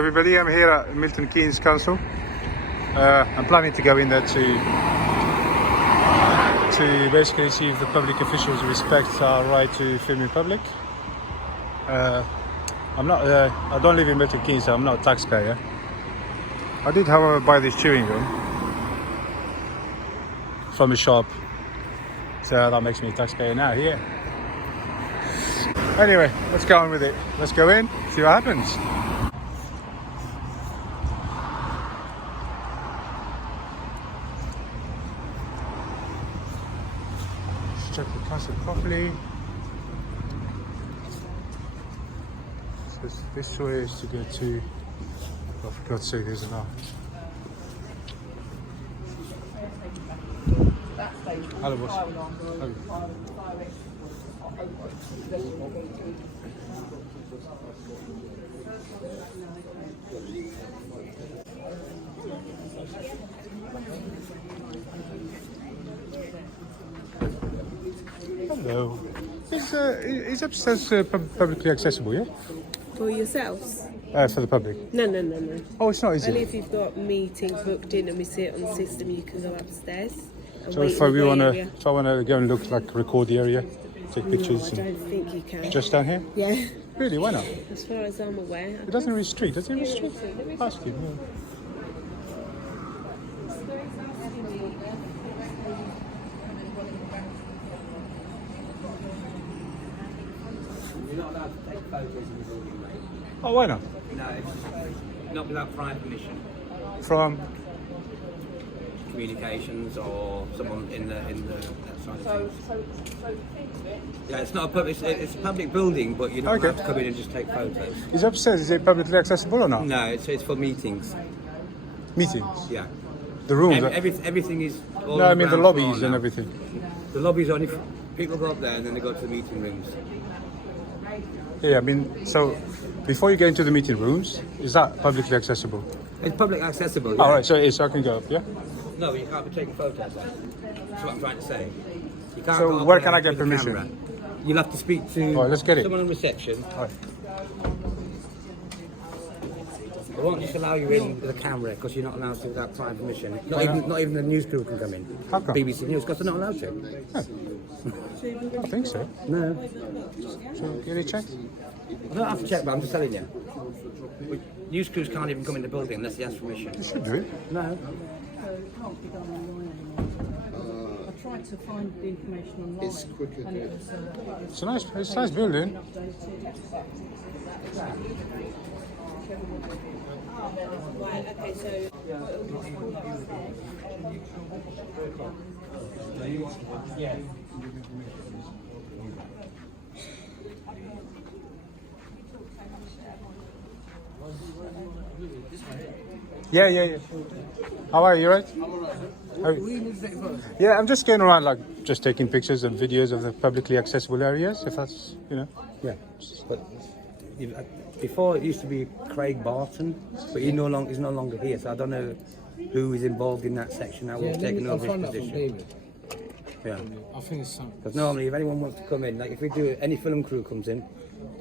Everybody, I'm here at Milton Keynes Council. I'm planning to go in there to basically see if the public officials respect our right to film in public. I'm not. I don't live in Milton Keynes, so I'm not a taxpayer. I did, however, buy this chewing gum from a shop, so that makes me a taxpayer now. Yeah. Anyway, let's go on with it. Let's go in, see what happens. Check the council properly. So this way is to go to. Oh, for God's sake, there's an art. Hello, boss. Hello. Is upstairs publicly accessible, yeah? For yourselves? For the public? No. Oh, it's not, is Only it? if you've got meetings booked in and we see it on the system, you can go upstairs. And So wait if in I the wanna, area. if I wanna go and look, like record the area, take pictures. No, I don't think you can. Just down here? Yeah. Really? Why not? As far as I'm aware. It doesn't restrict. Does it restrict? Ask you. Yeah. You're not allowed to take photos in the building, mate. Oh, why not? No, it's not without prior permission. From? Communications or someone in the that side of things. Yeah, it's not a public. It's a public building, but you're not allowed to come in and just take photos. Is upstairs? Is it publicly accessible or not? No, it's for meetings. Meetings. Yeah. The rooms. Everything is. All No, on I mean the ground lobbies floor and now. everything. The lobbies only people go up there and then they go to the meeting rooms. Yeah, I mean, so before you get into the meeting rooms, is that publicly accessible? It's public accessible. Yeah. All right, so it is. So I can go up, yeah. No, you can't be taking photos there. That's what I'm trying to say. You can't So go up where there can I get with a permission? camera. You'll have to speak to All right, let's get it. someone on reception. All right. They won't just allow you in with a camera because you're not allowed to without prior permission. Not even the news crew can come in. How come? BBC News, because they're not allowed to. I don't think so. No. So get it checked. I don't have to check, but I'm just telling you. News crews can't even come in the building unless they ask permission. You should do it. No. I tried to find the information online. It's quicker and it was, It's a nice building. Right, okay, so. Yeah. How are you? Right? Yeah, I'm just going around, like, just taking pictures and videos of the publicly accessible areas, if that's, Yeah. But before it used to be Craig Barton, but he's no longer here, so I don't know who is involved in that section now. We've taken over his position. Yeah. I think it's some. Because normally, if anyone wants to come in, like if we do any film crew comes in,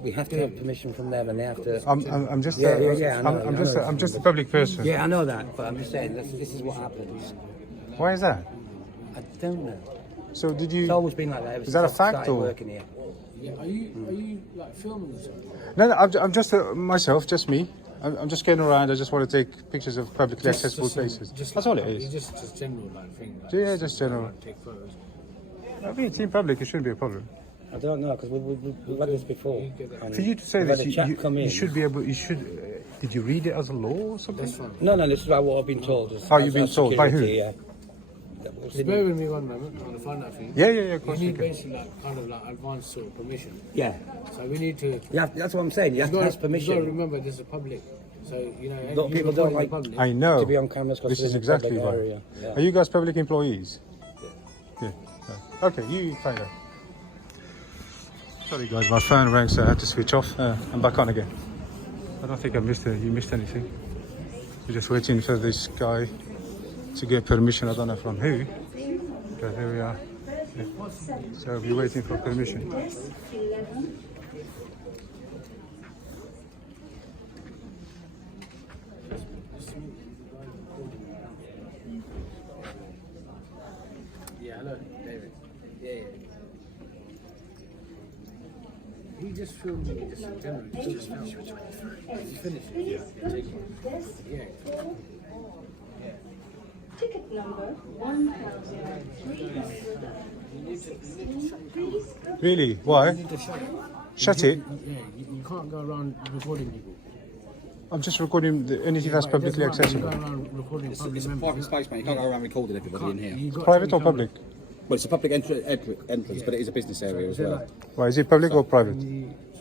we have to have permission from them, and they have to. I'm just I know, I'm just a public person. Yeah, I know that, but I'm just saying this is what happens. Why is that? I don't know. So did It's you? always been like that. Ever Is that a since I fact, started or? working here. Yeah, are you like filming or something? No, I'm just myself, just me. I'm just getting around. I just want to take pictures of publicly accessible places. That's all it is. Just general like thing. Like, Yeah, just general. Take photos. I mean, it's in public. It shouldn't be a problem. I don't know because we've had this before. And For you to say we've had this, a chap come in. you should be able. You should. Did you read it as a law or something? That's fine. No, this is what I've been told. Oh, you've been told. By who? Yeah. Just bear with me one moment. I want to find out for you. Yeah. Of You course you need can. basically like kind of like advance sort of permission. Yeah. So we need to. Yeah, that's what I'm saying. You have to ask You've got to permission. remember this is public. So you know. Lot of people don't like- public. I know. To be on cameras because This is it's a exactly public right. area. Yeah. Are you guys public employees? Yeah. Okay, you find out. Sorry guys, my phone rang, so I had to switch off. I'm back on again. I don't think you missed anything. We're just waiting for this guy to get permission. I don't know from who. Okay, here we are. Yeah. So we're waiting for permission. just film me, just in general. Just film. You finish it. Yeah. Take it. Yeah. Ticket number 1,363. Really? Why? You need to shut it. Shut it. Yeah, you can't go around recording people. I'm just recording anything that's publicly You accessible. go around recording public It's a members. private space, mate. You can't go around recording everybody in here. You got Private or 20 public? Well, it's a public entrance, but it is a business area as well. Why, is it public or private?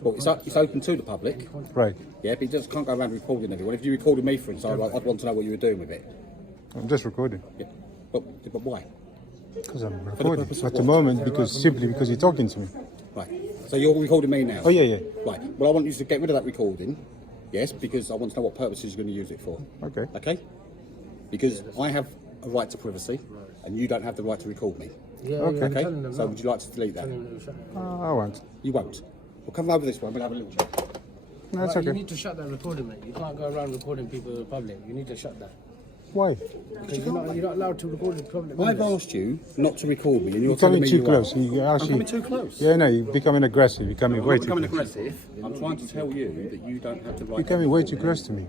Well, it's open to the public, Right. yeah, but you just can't go around recording everyone. If you recorded me, for instance, I'd want to know what you were doing with it. I'm just recording. Yeah. But why? Because I'm the recording purpose of at the what? moment, simply because you're talking to me. Right. So you're recording me now? Oh, yeah, yeah. Right. Well, I want you to get rid of that recording, yes, because I want to know what purposes you're going to use it for. Okay. Okay? Because I have a right to privacy, and you don't have the right to record me. Yeah, Okay. yeah, I'm Okay? telling them So now. would you like to delete that? Telling them to shut it. I won't. You won't. Well, come over this way, we'll have a little chat. No, that's Right, You okay. need to shut that recording, mate. You can't go around recording people in public. You need to shut that. Why? Because you're not allowed to record in public. I've members. asked you not to record me, and you're You're telling coming me too you close. are. You I'm actually, coming too close. yeah, no, you're becoming aggressive. You're coming I'm way not too becoming close. aggressive. I'm trying to tell you that you don't have the right. You're coming way too close to me.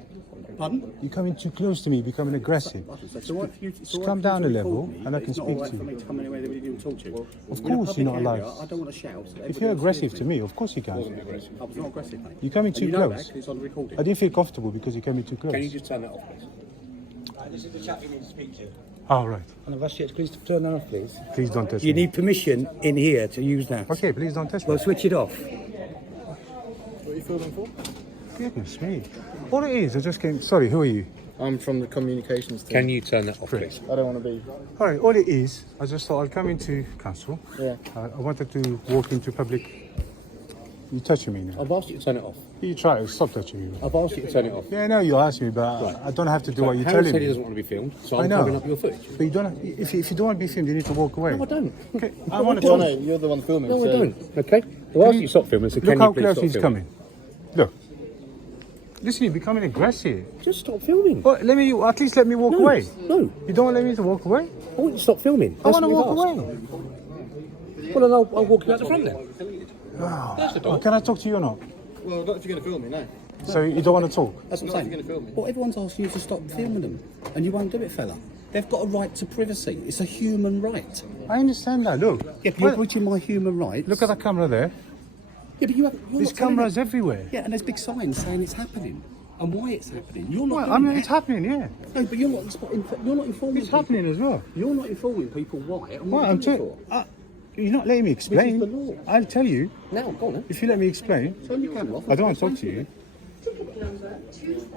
Pardon? You're coming too close to me, becoming aggressive. It's all right for you to, it's all Just right come for you down to a record level me, and I but can it's not speak all right to for you. me to come anywhere that we didn't talk to you. Of In a course you're not public area, allowed. I don't want to shout. So If everybody you're else aggressive hears to me, of course you I wasn't can. aggressive. I was not aggressive, mate. You're coming And too you know close. that 'cause it's on recording. I didn't feel comfortable because you're coming too close. Can you just turn that off, please? This is the chap you need to speak to. Oh, right. And I've asked you to please turn that off, please. Please don't touch You me. need permission in here to use that. Okay, please don't touch me. Well, switch it off. What are you filming for? Goodness me. All it is, I just came. Sorry, who are you? I'm from the communications team. Can you turn that off, please? I don't want to be. All right, all it is, I just thought I'd come into council. Yeah. I wanted to walk into public. You're touching me now. I've asked you to turn it off. You try to stop touching me. I've asked you to turn it off. Yeah, I know you asked me, but I don't have to do what you're Howard telling said he me. doesn't want to be filmed, so I I'm know. covering up your footage. But you don't. If you don't want to be filmed, you need to walk away. No, I don't. Okay, I want to Well, talk. no, you're the one filming. No, I so don't. Okay? I asked you to stop filming, so Look can how you please close stop he's filming? coming. Look. Listen, you're becoming aggressive. Just stop filming. Well, at least let me walk No, away. no. You don't let me to walk away? I want you to stop filming. I want to That's walk what away. we've asked. Well, then I'll walk you out the front then. There's the door. Can I talk to you or not? Well, not if you're going to film me, no. So you don't want to talk? That's what Not I'm if you're saying. going to film me. Well, everyone's asking you to stop filming them, and you won't do it, fella. They've got a right to privacy. It's a human right. I understand that. Look. Yeah, but you're Well, breaching my human rights. look at that camera there. Yeah, but you're There's not telling cameras me. everywhere. Yeah, and there's big signs saying it's happening and why it's happening. You're not. Well, doing I mean, that. it's happening, yeah. No, but you're not informing. It's people. happening as well. You're not informing people why and Well, what I'm you're doing telling. it You're not letting me explain. the law. I'll tell you for. Now, go on then. if you let me explain. Turn your camera off. I don't want to talk to you. Ticket number 2000.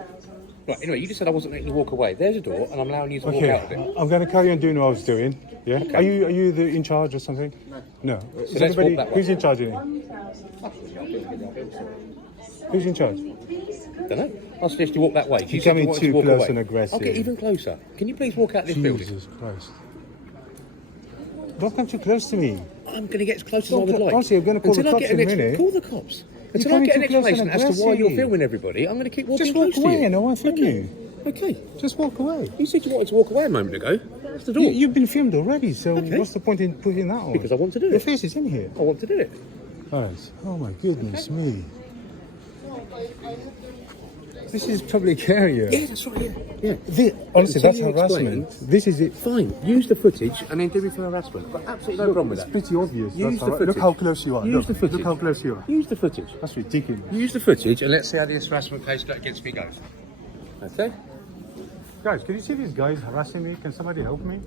Right, anyway, you just said I wasn't letting you walk away. There's a door, and I'm allowing you to walk Okay, out of it. I'm going to carry on doing what I was doing. Yeah. Are you the in charge or something? No. Is let's everybody walk that way. who's in charge of it? 1,363. Who's in charge? Don't know. I suggest you walk that way. You You're said coming wanted too to walk close away. and aggressive. I'll get even closer. Can you please walk out this building? Jesus Christ! Don't come too close to me. I'm going to get as close as I Don't would cl- like. honestly, I'm gonna call the Until I cops get in a minute. Call the cops. Until I coming get an too close and explanation as to why you're aggressive. filming everybody, I'm going to keep walking Just close walk away to you. and I won't film you. Okay. Just walk away. You said you wanted to walk away a moment ago. That's the door. You've been filmed already, so Okay. what's the point in putting that on? Because I want to do Your it. face is in here. I want to do it. Guys, oh my goodness me. This is public area. Yeah, that's right. Yeah. Honestly, Until that's you harassment. explain- This is it. Fine. Use the footage and then do it for harassment. But absolutely no problem with It's that. pretty obvious. Use That's the all right. footage. Look how close you are. Use Look, the footage. Look how close you are. Use the footage. That's ridiculous. Use the footage and let's see how this harassment case against me goes. Okay? Guys, can you see these guys harassing me? Can somebody help me?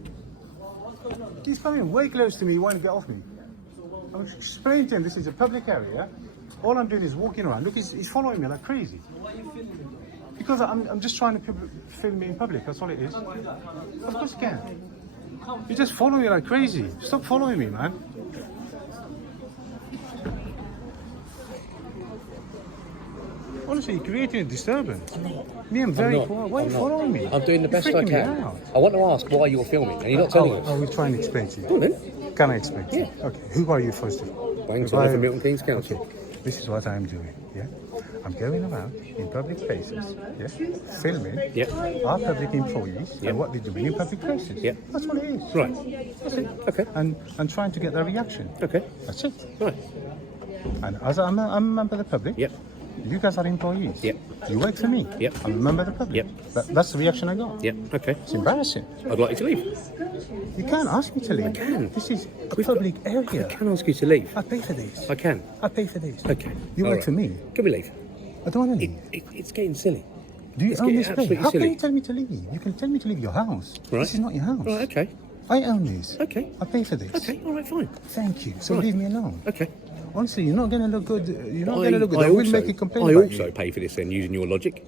He's coming way close to me. He won't get off me. I'm explaining to him this is a public area. All I'm doing is walking around. Look, he's following me like crazy. Because I'm just trying to film me in public. That's all it is. Of course you can. You just follow me like crazy. Stop following me, man. Honestly, you're creating a disturbance. Me, I'm very quiet. Why are you following me? I'm doing the You're best I freaking me can. out. I want to ask why you're filming and you're not telling us. I will try and explain to you. Go on then. Can I explain to you? Yeah. Okay, who are you first of all? Wayne If Tyler I- from Milton Keynes Council. Okay, this is what I'm doing, yeah? I'm going around in public places, yeah? Filming Yeah. our public employees Yeah. and what they're doing in public places. Yeah. That's what it is. Right. That's it. Okay. And trying to get their reaction. Okay. That's it. Right. And as I'm a member of the public. Yep. You guys are employees. Yep. You work for me. Yep. I'm a member of the public. Yep. That's the reaction I got. Yep. Okay. It's embarrassing. I'd like you to leave. You can't ask me to leave. I can. This is a public I area. can ask you to leave. I pay for this. I can. I pay for this. Okay. You All work right. for me. Can we leave? I don't want to leave. It's getting silly. Do you it's own getting this place? absolutely How can silly. you tell me to leave? You can tell me to leave your house. Right. This is not your house. Right. Okay. I own this. Okay. I pay for this. Okay. All right. Fine. Thank you. So Right. leave me alone. Okay. Honestly, you're not going to look good. You're not going to look good. I also, will make a complaint I about also you. pay for this then, using your logic.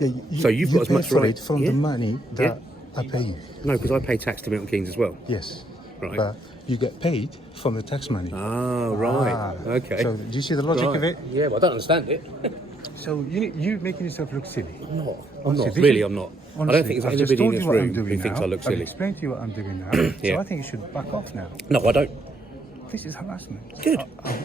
Yeah, So you've got as pay much for right. it from Yeah. the money that I pay you. No, because I pay tax to Milton Keynes as well. Yes. Right. But you get paid from the tax money. Ah, right. Okay. So do you see the logic Right. of it? Yeah, but I don't understand it. So you making yourself look silly. I'm not. I'm Honestly, not. this Really, is- I'm not. I Honestly, don't think there's I've just anybody in told this you what I'm room doing who thinks now. I look I've silly. explained to you what I'm doing now. Yeah. So I think you should back off now. No, I don't. This is harassment. Good.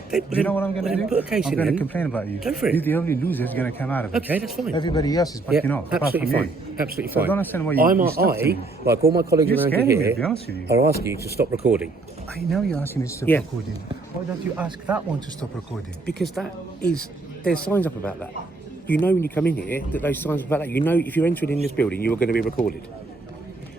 Do you know what I'm going to do? Put a case I'm in going to then. complain about you. Go for it. You're the only loser who's going to come out of it. Okay, that's fine. Everybody else is backing off, apart Absolutely from fine. you. Absolutely So I fine. don't understand why you I, stopped me. like all my colleagues You're around scaring me, to be here, honest with you. are asking you to stop recording. I know you're asking me to stop Yeah. recording. Why don't you ask that one to stop recording? Because there's signs up about that. You know when you come in here that those signs about that. You know if you're entering in this building, you are going to be recorded.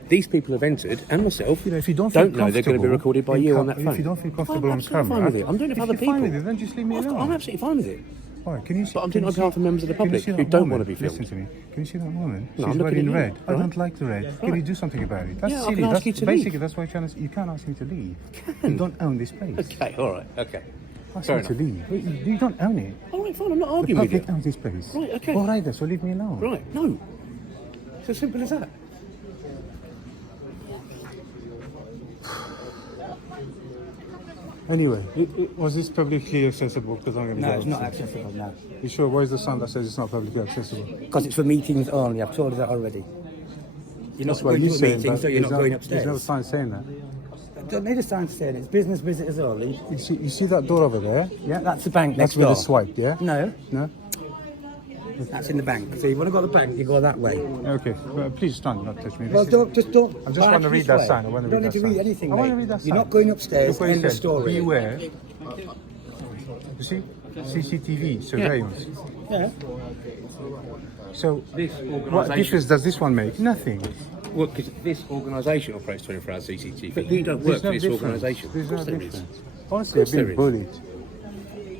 These people have entered, and myself, You know, if you don't feel know they're going to be comfortable recorded by in you ca- on that phone. If you don't feel comfortable I'm on absolutely camera, fine with it. I'm doing it for if other you're people. fine with it, then just leave me alone. I'm absolutely fine with it. All right, can you see, But I'm can doing it on you see- behalf of members of the can you public see who that don't woman? want to be filmed. Listen to me. Can you see that woman? No, She's I'm wearing looking at red. you, I right? don't like the red. Can you Right. do something about it? That's Yeah, I silly. can ask That's you to basically leave. that's why you can't ask me to leave. can. You don't own this place. Okay, all right, okay. Ask Fair me to enough. leave. You don't own it. All right, fine. I'm not The arguing with you. public owns this place. Right, okay. All right, then, so leave me alone. Right, no. It's as simple as that. Anyway, was this publicly accessible? Because I'm going to No, it's not accessible now. You sure? Why is the sign that says it's not publicly accessible? Because it's for meetings only. I've told you that already. You're not That's what going you to a say. meeting, so you're not going upstairs. There's no sign saying that. Don't need a sign saying it's business visitors only. You see that door over there? Yeah, that's the bank That's next where door. they swipe, yeah? No, No? that's in the bank. So you want to go to the bank, you go that way. Okay, but please don't not touch me. Well, This is- don't. I just want to read that sign. I want to You don't read need that to read sign. anything. I want to mate. read that You're sign. not going upstairs. Look what it End of says. story. Beware. You see? CCTV surveillance. Yeah. So, This what organisation. difference does this one make? Nothing. Well, because this organisation operates 24-hour CCTV. But You don't work there's for no this difference. organisation. There's Of no course there is. difference. Honestly, course I've been there is. bullied.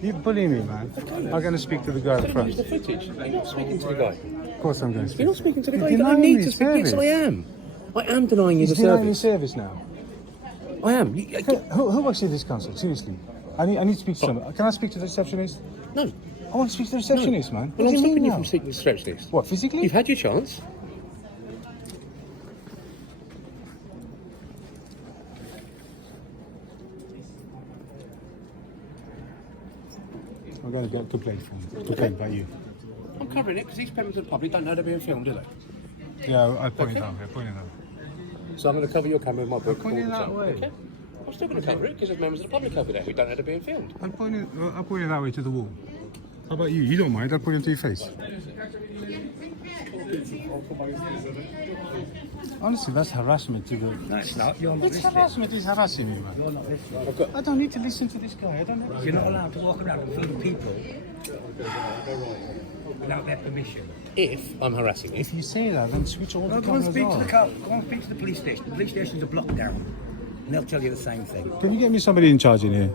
You bully me, man. I'm going to speak to the guy up front. Use the footage. You're not speaking to the guy. Of course I'm going to speak. You're not speaking to the You're guy. You don't denying need me to speak. Yes, service. I am. I am denying you He's the denying me service. service now. I am. Who works in this council? Seriously. I need to speak to someone. Can I speak to the receptionist? No. I want to speak to the receptionist, man. Well, What I'm do you stopping mean you now? from speaking to the receptionist. What, physically? You've had your chance. I'm going to get a complaint from him. Complaint about you. I'm covering it because these members of the public don't know they're being filmed, do they? Yeah, I pointed out. I pointed out. So I'm going to cover your camera with my book. pointing all the that time. way. Okay. I'm still going to cover it because there's members of the public over there who don't know they're being filmed. I pointed that way to the wall. How about you? You don't mind? I'll point it to your face. Honestly, that's harassment to the... No, it's not. You're not It's listening. harassment. He's harassing me, man. You're not listening. I don't need to listen to this guy. I don't know. You're not allowed to walk around in front of people without their permission. If I'm harassing you. If you say that, then switch all the Go and cameras speak to the off. go and speak to the police station. The police stations are blocked down, and they'll tell you the same thing. Can you get me somebody in charge in here?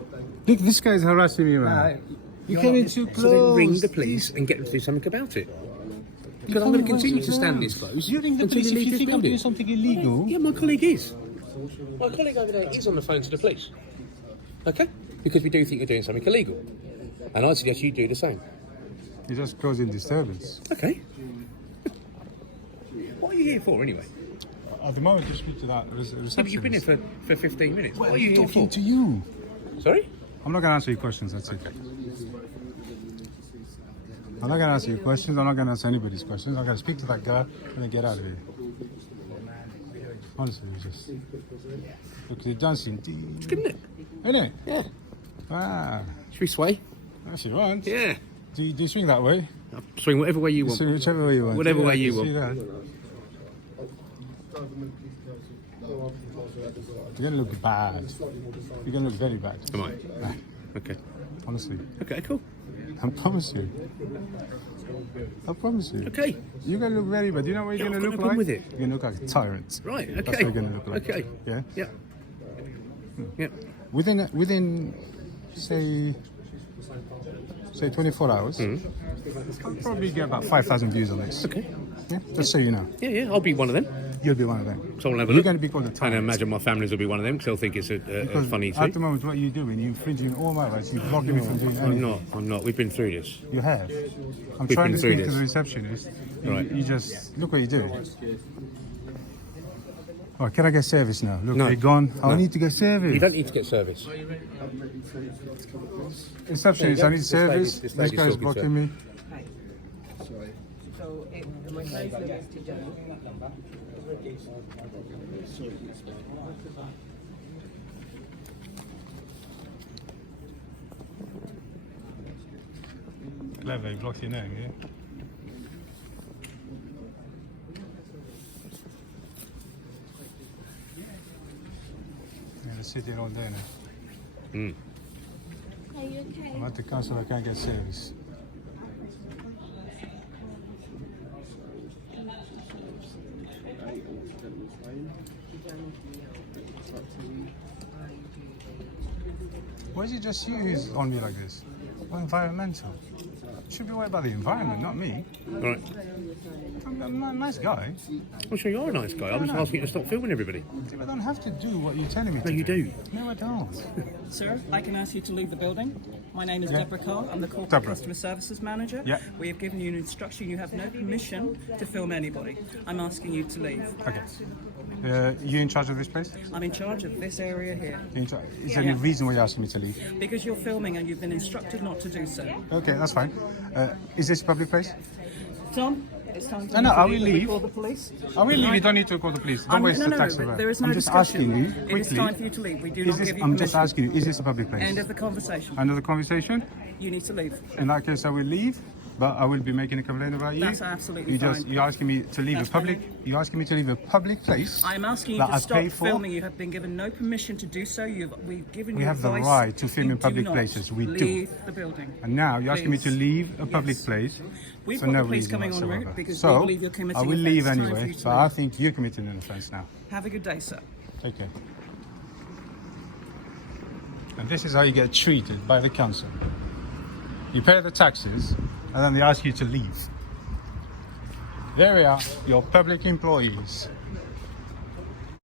Look, this guy's harassing me, man. You You're came not in too listening. close. So then ring the police and get them to do something about it. Because I'm going to continue to stand this close. You ring the until police you if leave you this think I'm building. doing something illegal. Yeah, my colleague is. My colleague over there is on the phone to the police. Okay? Because we do think you're doing something illegal. And I suggest you do the same. You're just causing disturbance. Okay. What are you here for anyway? At the moment, you speak to that Yeah, receptionist. but you've been here for 15 minutes. What are you here talking for? to you. Sorry? I'm not going to answer your questions, that's it. I'm not going to answer your questions. I'm not going to answer anybody's questions. I'm going to speak to that guy and then get out of here. Honestly, it's just... Look, they're dancing. It's good, isn't it? Isn't it? Yeah. Ah, Should we sway? that's you want. Yeah. Do you swing that way? I'll swing whatever way you You want. swing whichever way you want. Whatever Yeah, way you see want. that? You're going to look bad. You're going to look very bad. Am I? Okay. Honestly. Okay, cool. I promise you. I promise you. Okay. You're going to look very bad. You know what you're Yeah, going to I've look got no like? problem with it. You're going to look like a tyrant. Right, okay. That's what you're going to look like. Okay. Yeah? Yeah. Yeah. Within say 24 hours, I'll probably get about 5,000 views on this. Okay. Yeah? Just so you know. Yeah, yeah, I'll be one of them. You'll be one of them. So I'll have a You're look. going to be called a And I tyrant. imagine my families will be one of them because they'll think it's a Because funny at thing. the moment, what you're doing, you're infringing all my rights. You're blocking me from doing anything. I'm not. We've been through this. You have. I'm We've trying been to through speak to this. the receptionist. Right. You just look what you do. Oh, can I get service now? Look, No. they're gone. I No. need to get service. You don't need to get service. Receptionist, I need service. this This lady's guy's talking to blocking me. So my client's name is Tijani. Clever, he blocked your name, yeah? I'm gonna sit here all day now. Mm. Are you okay? I'm at the council, I can't get service. Why is it just you who's on me like this? Well, environmental. Should be worried about the environment, not me. Right. I'm a nice guy. I'm sure you're a nice guy. I'm just asking you to stop filming everybody. I don't have to do what you're telling me No, to you do. No, I don't. Sir, I can ask you to leave the building. My name is Yeah. Deborah Cole. I'm the Corporate Deborah. Customer Services Manager. Yeah. We have given you an instruction. You have no permission to film anybody. I'm asking you to leave. Okay. You in charge of this place? I'm in charge of this area here. Is there any Yeah. reason why you're asking me to leave? Because you're filming and you've been instructed not to do so. Okay, that's fine. Is this a public place? Tom, it's time for No, no, you to I will leave. leave. Call the police. I will leave. You don't need to call the police. Don't waste no, the no, taxi but ride. there is no I'm just discussion. asking you It is quickly. time for you to leave. We do Is not this, give you I'm permission. just asking you, is this a public place? End of the conversation. Another conversation? You need to leave. In that case, I will leave, but I will be making a complaint about you. That's absolutely You're fine. asking me to leave That's a public. fine. You're asking me to leave a public place. I'm asking you that to I stop pay for. filming. You have been given no permission to do so. We've given We you have the advice. right to film You in public do not. places. We do. Leave the building. And now you're asking me to Please. leave a public Yes. place. We've for got no the police reason coming en whatsoever. route because so, we believe you're committing I will offence. leave Time for anyway, you to but leave. I think you're committing an offence now. Have a good day, sir. Okay. And this is how you get treated by the council. You pay the taxes, and then they ask you to leave. There we are, your public employees.